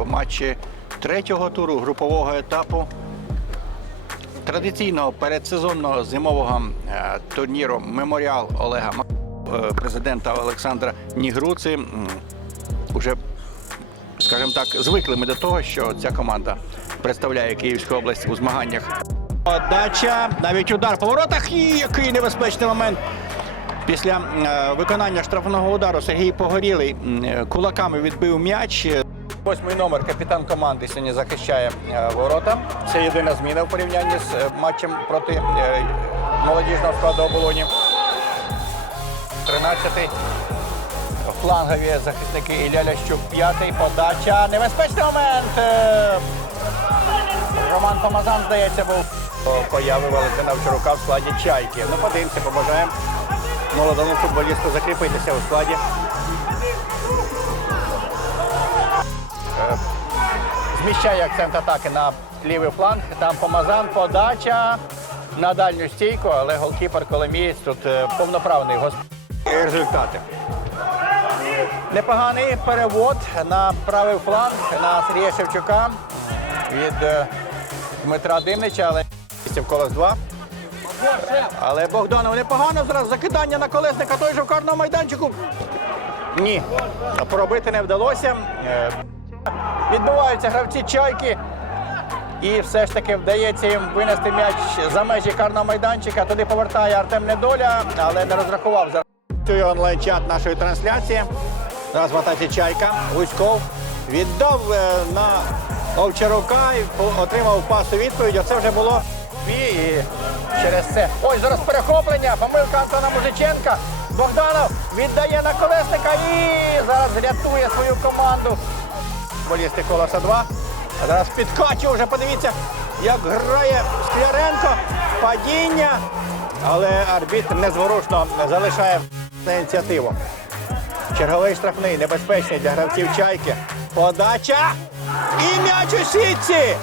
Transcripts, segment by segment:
В матчі третього туру групового етапу традиційного передсезонного зимового е, турніру Меморіал Олега е, президента Олександра Нігруци. М, Уже, скажімо так, звикли ми до того, що ця команда представляє Київську область у змаганнях. Подача, навіть удар по воротах. І який небезпечний момент. Після е, виконання штрафного удару Сергій Погорілий кулаками відбив м'яч. Восьмий номер капітан команди сьогодні захищає е, ворота. Це єдина зміна в порівнянні з е, матчем проти е, молодіжного складу оболоні. 13-й. Флангові захисники Ілля Лящук. П'ятий подача. Небезпечний момент. Роман Помазан, здається, був появи Валентина Вчорука в складі чайки. Ну, подивимося, побажаємо молодому футболісту закріпитися у складі. Е, Зміщає акцент атаки на лівий фланг. Там Помазан, подача на дальню стійку, але голкіпер Коломієць тут е, повноправний господар. Результати. Непоганий перевод на правий фланг на Сергія Шевчука від е, Дмитра Димнича, але в колос 2. Але Богданов непогано зараз закидання на колесника той же в карному майданчику. Ні, пробити не вдалося. Відбуваються гравці чайки. І все ж таки вдається їм винести м'яч за межі карного майданчика. Туди повертає Артем Недоля, але не розрахував зараз. Цю онлайн-чат нашої трансляції. Зараз в атаці Чайка. Гуськов віддав е, на Овчарука і отримав пасу відповідь. Оце вже було і через це. Ось зараз перехоплення. Помилка Антона Мужиченка. Богданов віддає на колесника і зараз рятує свою команду. Футболісти колоса 2. А зараз підкачує вже, подивіться, як грає Скляренко. Падіння. Але арбітр незворушно залишає ініціативу. Черговий штрафний, небезпечний для гравців чайки. Подача. І м'яч у сітці.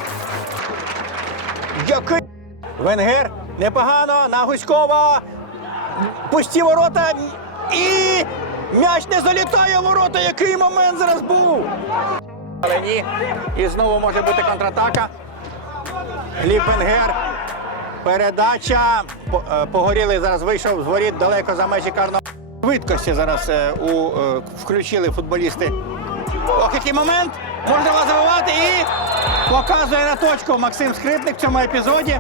Який Венгер непогано на Гуськова. Пусті ворота. І м'яч не залітає в ворота. Який момент зараз був? Але ні. І знову може бути контратака. Гліб Венгер. Передача. Е, Погорілий зараз вийшов з воріт далеко за межі карного. Швидкості зараз е, у, е, включили футболісти. Ох, який момент! Можна вас забивати і показує на точку Максим Скрипник в цьому епізоді.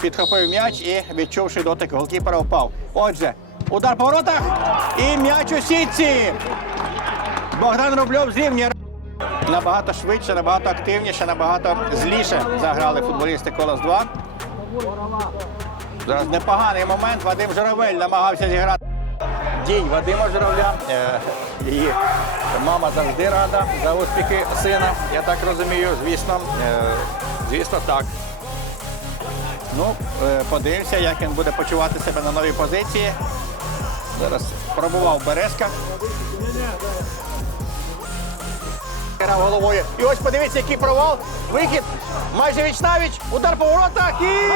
Підхопив м'яч і, відчувши дотик голкіпера, впав. Отже, удар по воротах і м'яч у сітці. Богдан Рубльов зрівнює. Набагато швидше, набагато активніше, набагато зліше заграли футболісти Колос 2. Зараз непоганий момент. Вадим Журавель намагався зіграти. Дій Вадима Журавля. Е, Її мама завжди рада за успіхи сина. Я так розумію. Звісно, е, звісно, так. Ну, е, подивимося, як він буде почувати себе на новій позиції. Зараз пробував Березка. Грав головою. І ось подивіться, який провал. Вихід майже віч навіч. Удар по воротах і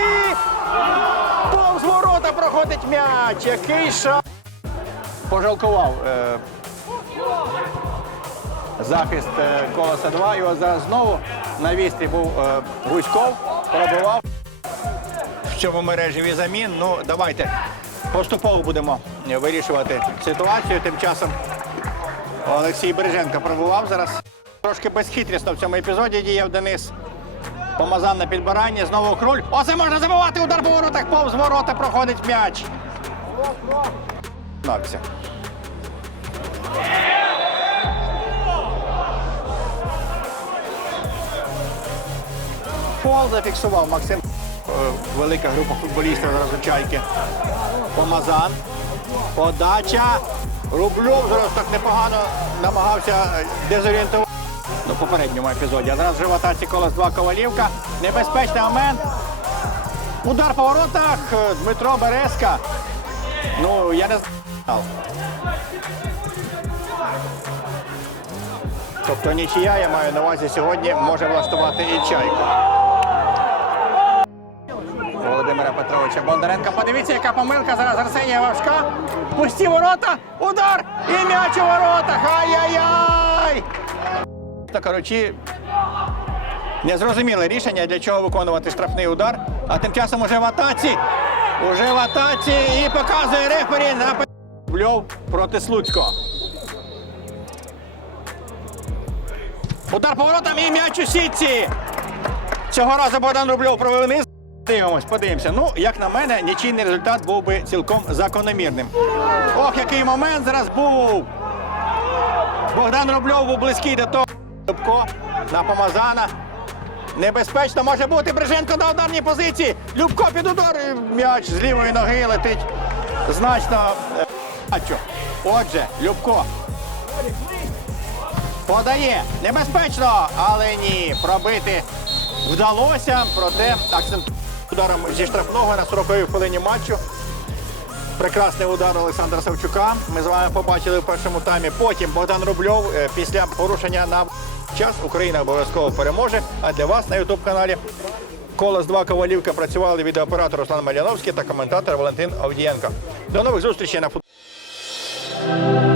повз ворота проходить м'яч. Який шаг. Пожалкував е, захист е, колоса 2. І ось зараз знову на вістрі був е, Гуськов, пробував. В цьому мережеві замін. Ну, давайте поступово будемо вирішувати ситуацію. Тим часом Олексій Береженко пробував зараз. Трошки безхитрісно в цьому епізоді діяв Денис. Помазан на підбиранні, знову кроль. Оце можна забивати удар по воротах, повз ворота проходить м'яч. Нався. Фол зафіксував Максим. Е, Велика група футболістів зараз у чайки. Помазан. Подача. Рубльов зараз так непогано намагався дезорієнтувати. Ну, попередньому епізоді. А зараз вже в атаці колос 2 Ковалівка. Небезпечний момент. Удар по воротах. Дмитро Березка. Ну, я не знав. Тобто нічия, я маю на увазі сьогодні, може влаштувати і чайку. Володимира Петровича Бондаренка. Подивіться, яка помилка зараз Арсенія Вавшка. Пусті ворота, удар і м'яч у воротах. Ай-яй-яй! Та коротше, незрозуміле рішення, для чого виконувати штрафний удар. А тим часом уже в атаці. Уже в атаці і показує рефері на Бльов проти Слуцького. Удар поворотом і м'яч у сітці. Цього разу Богдан Рубльов провели низ. Дивимось, подивимося. Ну, як на мене, нічийний результат був би цілком закономірним. Ох, який момент зараз був. Богдан Рубльов був близький до того. Любко на Помазана. Небезпечно може бути Бриженко на ударній позиції. Любко під удар. М'яч з лівої ноги летить значно. е. Отже, Любко. Подає. Небезпечно, але ні. Пробити вдалося. Проте акцент ударом зі штрафного на 40-й хвилині матчу. Прекрасний удар Олександра Савчука. Ми з вами побачили в першому таймі. Потім Богдан Рубльов е, після порушення на час Україна обов'язково переможе. А для вас на Ютуб каналі Колос 2 Ковалівка працювали відеооператор Руслан Маляновський та коментатор Валентин Авдієнко. До нових зустрічей на футболі.